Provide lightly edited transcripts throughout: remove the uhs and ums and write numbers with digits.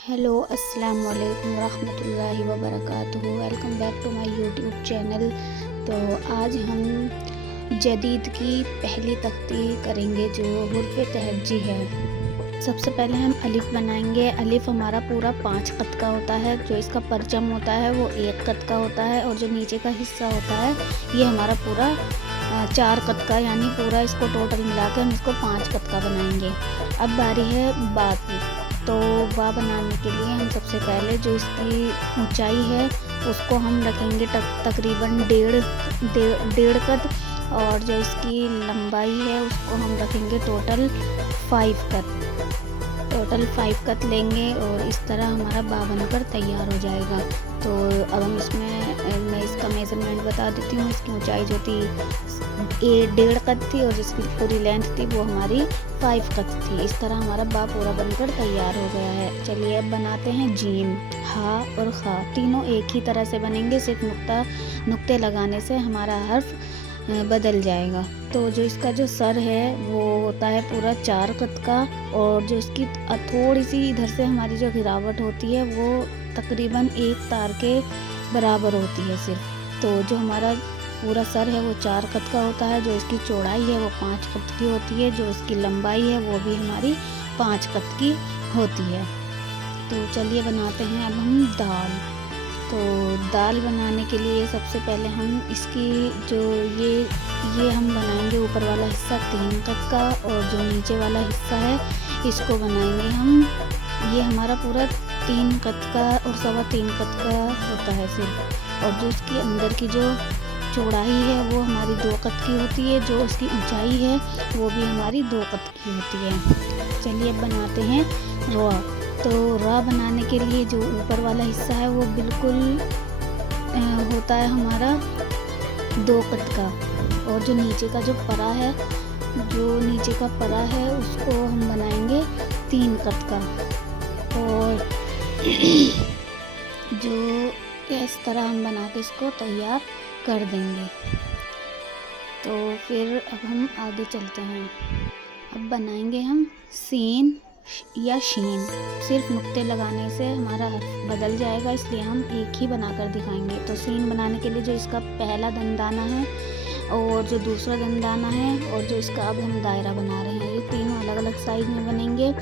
Hello अस्सलाम वालेकुम रहमतुल्लाहि व बरकातुहू। Welcome back to my YouTube channel. तो आज हम जदीद की पहली तख्ती करेंगे जो हुर्फ़ तहज्जी है। सबसे पहले हम अलिफ़ बनाएंगे। अलिफ़ हमारा पूरा 5 क़त का होता है। जो इसका परचम होता है वो 1 क़त का होता है और जो नीचे का हिस्सा होता है ये हमारा पूरा 4 क़त का, यानी पूरा इसको टोटल मिला के हम इसको 5 क़त का बनाएंगे। अब बारी है बा की। तो बा बनाने के लिए हम सबसे पहले जो इसकी ऊंचाई है उसको हम रखेंगे तकरीबन डेढ़ क़त, और जो इसकी लंबाई है उसको हम रखेंगे टोटल 5 क़त। टोटल 5 क़त लेंगे और इस तरह हमारा बा बनकर तैयार हो जाएगा। तो अब हम मैं इसका मेज़रमेंट बता देती हूँ। इसकी ऊंचाई जो थी 1.5 क़त थी और जिसकी पूरी लेंथ थी वो हमारी 5 क़त थी। इस तरह हमारा बा पूरा बनकर तैयार हो गया है। चलिए अब बनाते हैं जीम। हा और खा तीनों एक ही तरह से बनेंगे, सिर्फ नुक्ते लगाने से हमारा हर्फ बदल जाएगा। तो जो इसका जो सर है वो होता है पूरा 4 क़त का, और जो इसकी थोड़ी सी इधर से हमारी जो गिरावट होती है वो तकरीबन 1 तार के बराबर होती है सिर्फ। तो जो हमारा पूरा सर है वो 4 क़त का होता है। जो इसकी चौड़ाई है वो 5 क़त की होती है। जो इसकी लंबाई है वो भी हमारी 5 क़त की होती है। तो चलिए बनाते हैं अब हम दाल। तो दाल बनाने के लिए सबसे पहले हम इसकी जो ये हम बनाएंगे ऊपर वाला हिस्सा 3 क़त का, और जो नीचे वाला हिस्सा है इसको बनाएंगे हम। ये हमारा पूरा 3 क़त का और 3.25 क़त का होता है सिर्फ। और जो इसकी अंदर की जो चौड़ाई है वो हमारी 2 क़त की होती है। जो इसकी ऊंचाई है वो भी हमारी 2 क़त की होती है। चलिए अब बनाते हैं रा। तो रा बनाने के लिए जो ऊपर वाला हिस्सा है वो बिल्कुल होता है हमारा 2 क़त का, और जो नीचे का जो परा है उसको हम बनाएंगे 3 क़त का। और जो इस तरह हम बना के इसको तैयार कर देंगे। तो फिर अब हम आगे चलते हैं। अब बनाएंगे हम सीन या शीन। सिर्फ नुक्ते लगाने से हमारा हर्फ बदल जाएगा, इसलिए हम एक ही बनाकर दिखाएंगे। तो सीन बनाने के लिए जो इसका पहला दंदाना है और जो दूसरा दंदाना है और जो इसका अब हम दायरा बना रहे हैं, ये तीनों अलग अलग साइज में बनेंगे।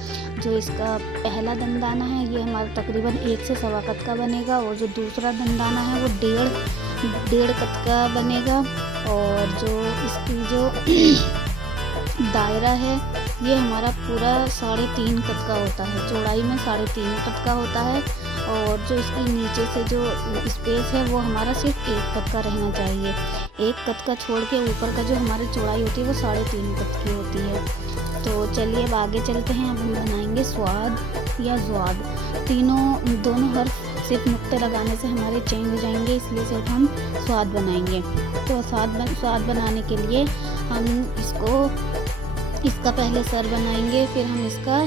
जो इसका पहला दंदाना है ये हमारा तकरीबन 1 से 1.25 क़त का बनेगा, और जो दूसरा दंदाना है वो 1.5 क़त का बनेगा। और जो इसकी जो दायरा है ये हमारा पूरा 3.5 क़त का होता है। चौड़ाई में 3.5 क़त का होता है, और जो इसकी नीचे से जो स्पेस है वो हमारा सिर्फ 1 क़त का रहना चाहिए। 1 क़त का छोड़ के ऊपर का जो हमारी चौड़ाई होती है वो 3.5 क़त की होती है। तो चलिए अब आगे चलते हैं। अब हम बनाएंगे स्वाद या ज़्वाद। दोनों हर्फ सिर्फ नुक्ते लगाने से हमारे चेंज हो जाएंगे, इसलिए सिर्फ हम स्वाद बनाएंगे। तो स्वाद बनाने के लिए हम इसका पहले सर बनाएंगे, फिर हम इसका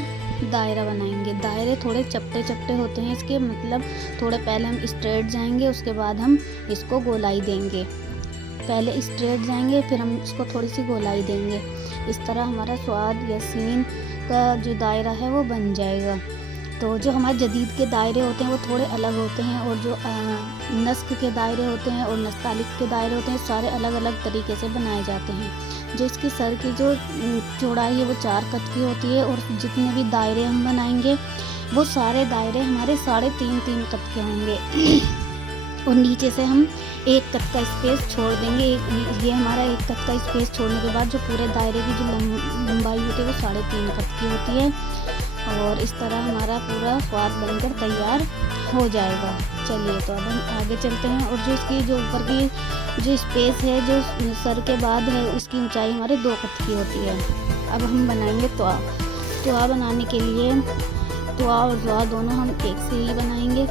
दायरा बनाएंगे। दायरे थोड़े चपटे चपटे होते हैं इसके, मतलब थोड़े पहले हम स्ट्रेट जाएंगे, उसके बाद हम इसको गोलाई देंगे। पहले स्ट्रेट जाएंगे फिर हम इसको थोड़ी सी गोलाई देंगे। इस तरह हमारा स्वाद या सीन का जो दायरा है वो बन जाएगा। तो जो हमारे जदीद के दायरे होते हैं वो थोड़े अलग होते हैं, और जो नस्क के दायरे होते हैं और नस्तालिक के दायरे होते हैं सारे अलग अलग तरीके से बनाए जाते हैं। जो इसके सर की जो चौड़ाई है वो 4 क़त की होती है, और जितने भी दायरे हम बनाएंगे वो सारे दायरे हमारे 3.5 क़त के होंगे। और नीचे से हम 1 क़त का स्पेस छोड़ देंगे। ये हमारा 1 क़त का स्पेस छोड़ने के बाद जो पूरे दायरे की जो लंबाई होती है वो 3.5 क़त की होती है। और इस तरह हमारा पूरा स्वाद बनकर तैयार हो जाएगा। चलिए तो अब हम आगे चलते हैं। और जो इसकी जो ऊपर की जो स्पेस है जो सर के बाद है उसकी ऊंचाई हमारे 2 क़त की होती है। अब हम बनाएंगे त्वा बनाने के लिए त्वा और ज़्वा दोनों हम एक से ही बनाएंगे।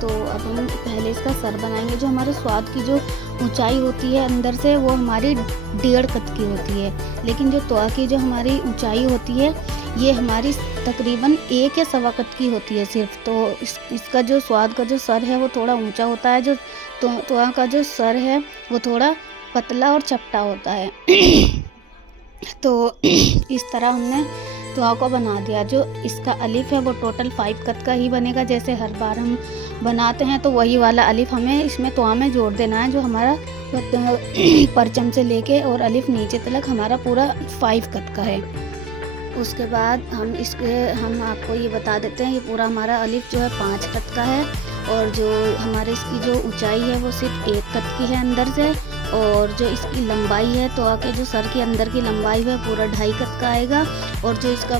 तो अब हम पहले इसका सर बनाएंगे। जो हमारे स्वाद की जो ऊंचाई होती है अंदर से वो हमारी 1.5 क़त की होती है, लेकिन जो त्वा की जो हमारी ऊंचाई होती है ये हमारी तकरीबन 1 या 1.25 क़त की होती है सिर्फ। तो इसका जो स्वाद का जो सर है वो थोड़ा ऊंचा होता है। जो त्वा का जो सर है वो थोड़ा पतला और चपटा होता है। तो इस तरह हमने तो को बना दिया। जो इसका अलिफ है वो टोटल 5 कत का ही बनेगा। जैसे हर बार हम बनाते हैं तो वही वाला अलिफ हमें इसमें तवा में जोड़ देना है, जो हमारा परचम से लेके और अलिफ नीचे तक हमारा पूरा 5 कत का है। उसके बाद हम आपको ये बता देते हैं, ये पूरा हमारा अलिफ जो है 5 कत का है और जो हमारे इसकी जो ऊंचाई है वो सिर्फ 1 कत की है अंदर से, और जो इसकी लंबाई है तो आके जो सर के अंदर की लंबाई है पूरा 2.5 कत का आएगा, और जो इसका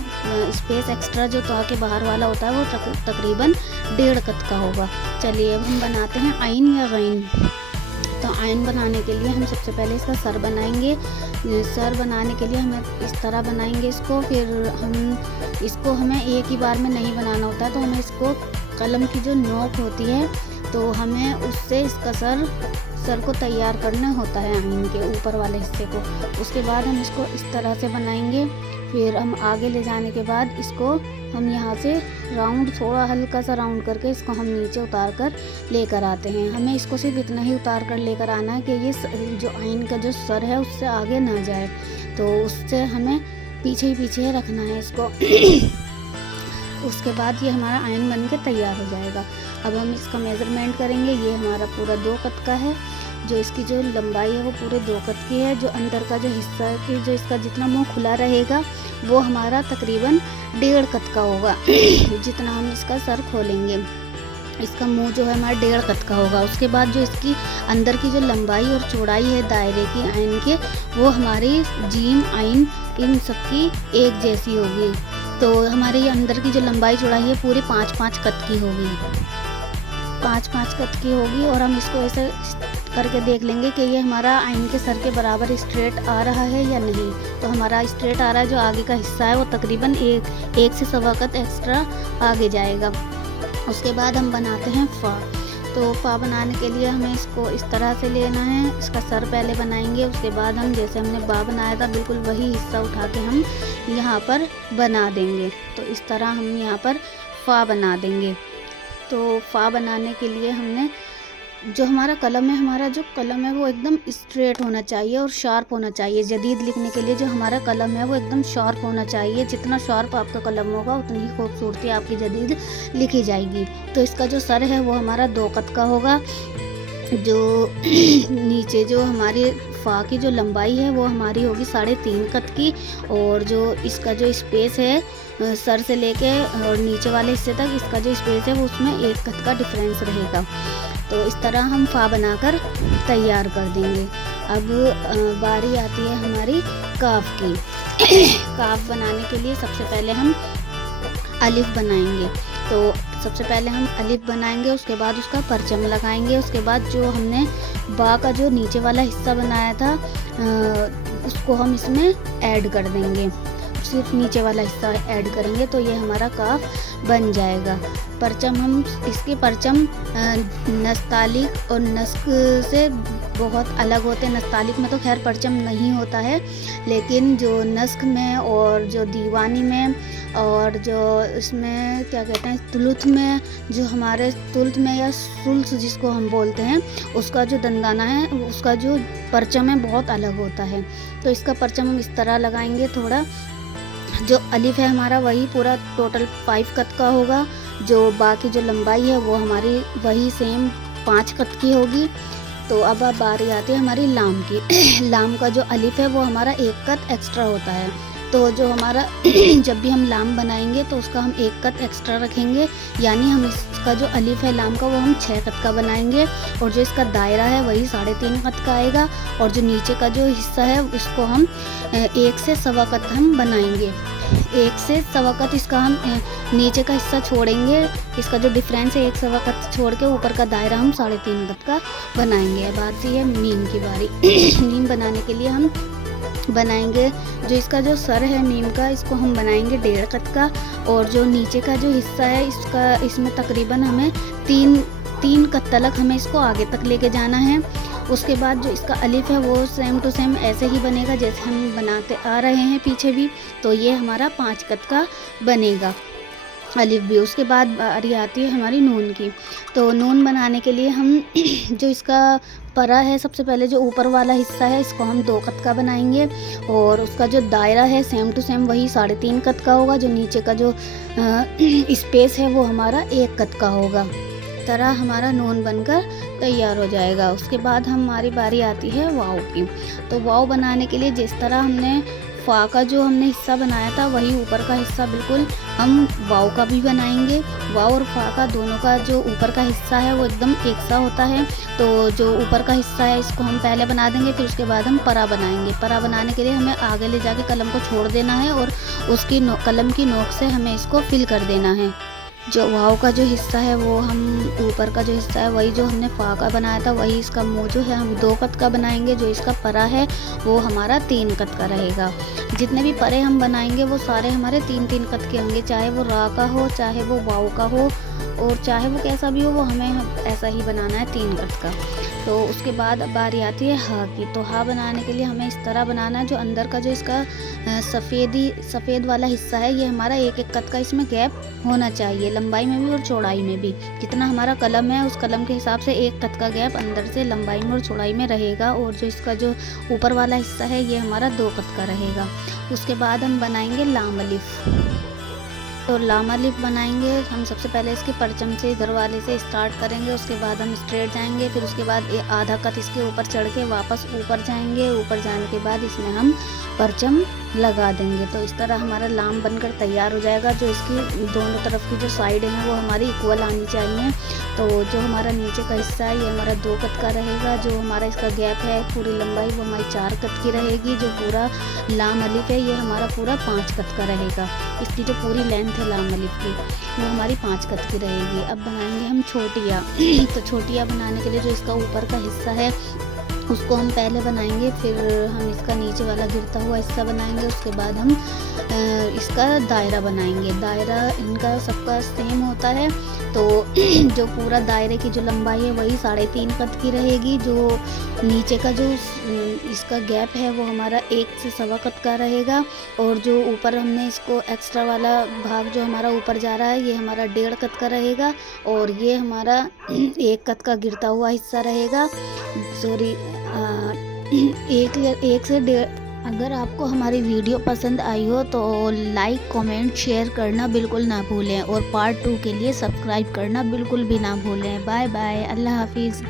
स्पेस एक्स्ट्रा जो तो आके बाहर वाला होता है वो तकरीबन 1.5 कत का होगा। चलिए अब हम बनाते हैं आइन या गैन। तो आइन बनाने के लिए हम सबसे पहले इसका सर बनाएंगे। सर बनाने के लिए हमें इस तरह बनाएंगे इसको, फिर हमें एक ही बार में नहीं बनाना होता है, तो हमें इसको कलम की जो नोक होती है तो हमें उससे इसका सर को तैयार करना होता है आइन के ऊपर वाले हिस्से को। उसके बाद हम इसको इस तरह से बनाएंगे। फिर हम आगे ले जाने के बाद इसको हम यहाँ से राउंड, थोड़ा हल्का सा राउंड करके इसको हम नीचे उतार कर लेकर आते हैं। हमें इसको सिर्फ इतना ही उतार कर लेकर आना है कि ये जो आइन का जो सर है उससे आगे ना जाए, तो उससे हमें पीछे ही पीछे रखना है इसको। उसके बाद ये हमारा आइन बन के तैयार हो जाएगा। अब हम इसका मेज़रमेंट करेंगे। ये हमारा पूरा 2 कत का है। जो इसकी जो लंबाई है वो पूरे 2 कत की है। जो अंदर का जो हिस्सा है कि जो इसका जितना मुंह खुला रहेगा वो हमारा तकरीबन 1.5 कत का होगा। जितना हम इसका सर खोलेंगे, इसका मुंह जो है हमारा 1.5 कत का होगा। उसके बाद जो इसकी अंदर की जो लंबाई और चौड़ाई है दायरे की आइन के, वो हमारी जीम आइन इन सबकी एक जैसी होगी। तो हमारे ये अंदर की जो लंबाई चौड़ाई है पूरी 5-5 कत की होगी, 5-5 कत की होगी। और हम इसको ऐसे करके देख लेंगे कि ये हमारा आइन के सर के बराबर स्ट्रेट आ रहा है या नहीं। तो हमारा स्ट्रेट आ रहा है। जो आगे का हिस्सा है वो तकरीबन 1 से 1.25 कत एक्स्ट्रा आगे जाएगा। उसके बाद हम बनाते हैं फ़ा। तो फ़ा बनाने के लिए हमें इसको इस तरह से लेना है। इसका सर पहले बनाएंगे, उसके बाद हम जैसे हमने बा बनाया था बिल्कुल वही हिस्सा उठा के हम यहाँ पर बना देंगे। तो इस तरह हम यहाँ पर फ़ा बना देंगे। तो फ़ा बनाने के लिए हमने जो हमारा कलम है वो एकदम स्ट्रेट होना चाहिए और शार्प होना चाहिए। जदीद लिखने के लिए जो हमारा कलम है वो एकदम शार्प होना चाहिए। जितना शार्प आपका कलम होगा उतनी ही खूबसूरती आपकी जदीद लिखी जाएगी। तो इसका जो सर है वो हमारा 2 कत का होगा। जो नीचे जो हमारी फ़ा की जो लंबाई है वो हमारी होगी 3.5 कत की, और जो इसका जो स्पेस है सर से लेके और नीचे वाले हिस्से तक इसका जो स्पेस है वो उसमें 1 कत का डिफरेंस रहेगा। तो इस तरह हम फ़ा बनाकर तैयार कर देंगे। अब बारी आती है हमारी काफ की। काफ बनाने के लिए सबसे पहले हम अलिफ बनाएंगे। तो सबसे पहले हम अलिफ बनाएंगे, उसके बाद उसका परचम लगाएंगे। उसके बाद जो हमने बा का जो नीचे वाला हिस्सा बनाया था उसको हम इसमें ऐड कर देंगे। सिर्फ नीचे वाला हिस्सा ऐड करेंगे तो ये हमारा काफ बन जाएगा। परचम हम इसके परचम नस्तालिक और नस्क से बहुत अलग होते हैं। नस्तालिक में तो खैर परचम नहीं होता है, लेकिन जो नस्क में और जो दीवानी में और जो इसमें क्या कहते हैं तुलुथ में, जो हमारे तुलुथ में या सुल्स जिसको हम बोलते हैं, उसका जो दंदाना है उसका जो परचम है बहुत अलग होता है। तो इसका परचम हम इस तरह लगाएंगे। थोड़ा जो अलिफ है हमारा वही पूरा टोटल 5 कत का होगा। जो बाकी जो लंबाई है वो हमारी वही सेम 5 कत की होगी। तो अब बारी आती है हमारी लाम की। लाम का जो अलिफ है वो हमारा 1 कत एक्स्ट्रा होता है। तो जो हमारा जब भी हम लाम बनाएंगे तो उसका हम 1 कत एक्स्ट्रा रखेंगे, यानी हम इसका जो अलिफ है लाम का वो हम 6 कत का बनाएंगे, और जो इसका दायरा है वही 3.5 कत का आएगा। और जो नीचे का जो हिस्सा है उसको हम 1 से 1.25 कत हम बनाएंगे। 1 से 1.25 कत इसका हम नीचे का हिस्सा छोड़ेंगे। इसका जो डिफरेंस है 1 से 1.25 कत छोड़ के ऊपर का दायरा हम 3.5 कत का बनाएंगे। अब आती है मीम की बारी। मीम बनाने के लिए हम बनाएंगे जो इसका जो सर है मीम का, इसको हम बनाएंगे 1.5 कत का, और जो नीचे का जो हिस्सा है इसमें तकरीबन हमें 3 कत तक हमें इसको आगे तक लेके जाना है। उसके बाद जो इसका अलिफ है वो सेम टू सेम ऐसे ही बनेगा जैसे हम बनाते आ रहे हैं पीछे भी। तो ये हमारा 5 कत का बनेगा। अलिफ भी। उसके बाद बारी आती है हमारी नून की। तो नून बनाने के लिए हम जो इसका परा है, सबसे पहले जो ऊपर वाला हिस्सा है इसको हम 2 कत का बनाएंगे, और उसका जो दायरा है सेम टू सेम वही 3.5 कत का होगा। जो नीचे का जो स्पेस है वो हमारा 1 कत का होगा। तरह हमारा नून बनकर तैयार हो जाएगा। उसके बाद हमारी बारी आती है वाव की। तो वाव बनाने के लिए जिस तरह हमने फ़ा का जो हमने हिस्सा बनाया था वही ऊपर का हिस्सा बिल्कुल हम वाव का भी बनाएंगे। वाव और फ़ा का दोनों का जो ऊपर का हिस्सा है वो एकदम एक सा होता है। तो जो ऊपर का हिस्सा है इसको हम पहले बना देंगे, फिर उसके बाद हम परा बनाएंगे। परा बनाने के लिए हमें आगे ले जाके कलम को छोड़ देना है और उसकी कलम की नोक से हमें इसको फिल कर देना है। जो वाव का जो हिस्सा है वो हम ऊपर का जो हिस्सा है वही जो हमने फ़ा का बनाया था वही इसका मुँह जो है हम 2 कत का बनाएंगे। जो इसका परा है वो हमारा 3 कत का रहेगा। जितने भी परे हम बनाएंगे वो सारे हमारे 3-3 कत के होंगे, चाहे वो रा का हो, चाहे वो वाव का हो, और चाहे वो कैसा भी हो, वो हमें ऐसा ही बनाना है 3 कत का। तो उसके बाद बारी आती है हा की। तो हा बनाने के लिए हमें इस तरह बनाना है। जो अंदर का जो इसका सफ़ेद वाला हिस्सा है ये हमारा 1-1 कत का इसमें गैप होना चाहिए, लंबाई में भी और चौड़ाई में भी। जितना हमारा कलम है उस कलम के हिसाब से 1 कत का गैप अंदर से लंबाई में और चौड़ाई में रहेगा। और जो इसका जो ऊपर वाला हिस्सा है ये हमारा 2 कत का रहेगा। उसके बाद हम बनाएंगे लाम अलिफ। तो लाम अलिफ बनाएंगे हम सबसे पहले इसके परचम से इधर वाले से स्टार्ट करेंगे। उसके बाद हम स्ट्रेट जाएंगे, फिर उसके बाद आधा कत इसके ऊपर चढ़ के वापस ऊपर जाएंगे। ऊपर जाने के बाद इसमें हम परचम लगा देंगे। तो इस तरह हमारा लाम बनकर तैयार हो जाएगा। जो इसकी दोनों तरफ की जो साइड हैं वो हमारी इक्वल आनी चाहिए। तो जो हमारा नीचे का हिस्सा है ये हमारा 2 कत का रहेगा। जो हमारा इसका गैप है पूरी लंबाई वो हमारी 4 कत की रहेगी। जो पूरा लाम अलिफ है ये हमारा पूरा 5 कत का रहेगा। इसकी जो पूरी लेंथ है लाम अलिफ की वो हमारी 5 कत की रहेगी। अब बनाएंगे हम छोटिया। तो छोटिया बनाने के लिए जो इसका ऊपर का हिस्सा है उसको हम पहले बनाएंगे, फिर हम इसका नीचे वाला गिरता हुआ हिस्सा बनाएंगे। उसके बाद हम इसका दायरा बनाएंगे। दायरा इनका सबका सेम होता है। तो जो पूरा दायरे की जो लंबाई है वही 3.5 कत की रहेगी। जो नीचे का जो इसका गैप है वो हमारा 1 से 1.25 कत का रहेगा। और जो ऊपर हमने इसको एक्स्ट्रा वाला भाग जो हमारा ऊपर जा रहा है ये हमारा 1.5 कत का रहेगा। और ये हमारा 1 कत का गिरता हुआ हिस्सा रहेगा। सॉरी, 1 से 1.5। अगर आपको हमारी वीडियो पसंद आई हो तो लाइक, कमेंट, शेयर करना बिल्कुल ना भूलें, और पार्ट 2 के लिए सब्सक्राइब करना बिल्कुल भी ना भूलें। बाय बाय, अल्लाह हाफिज़।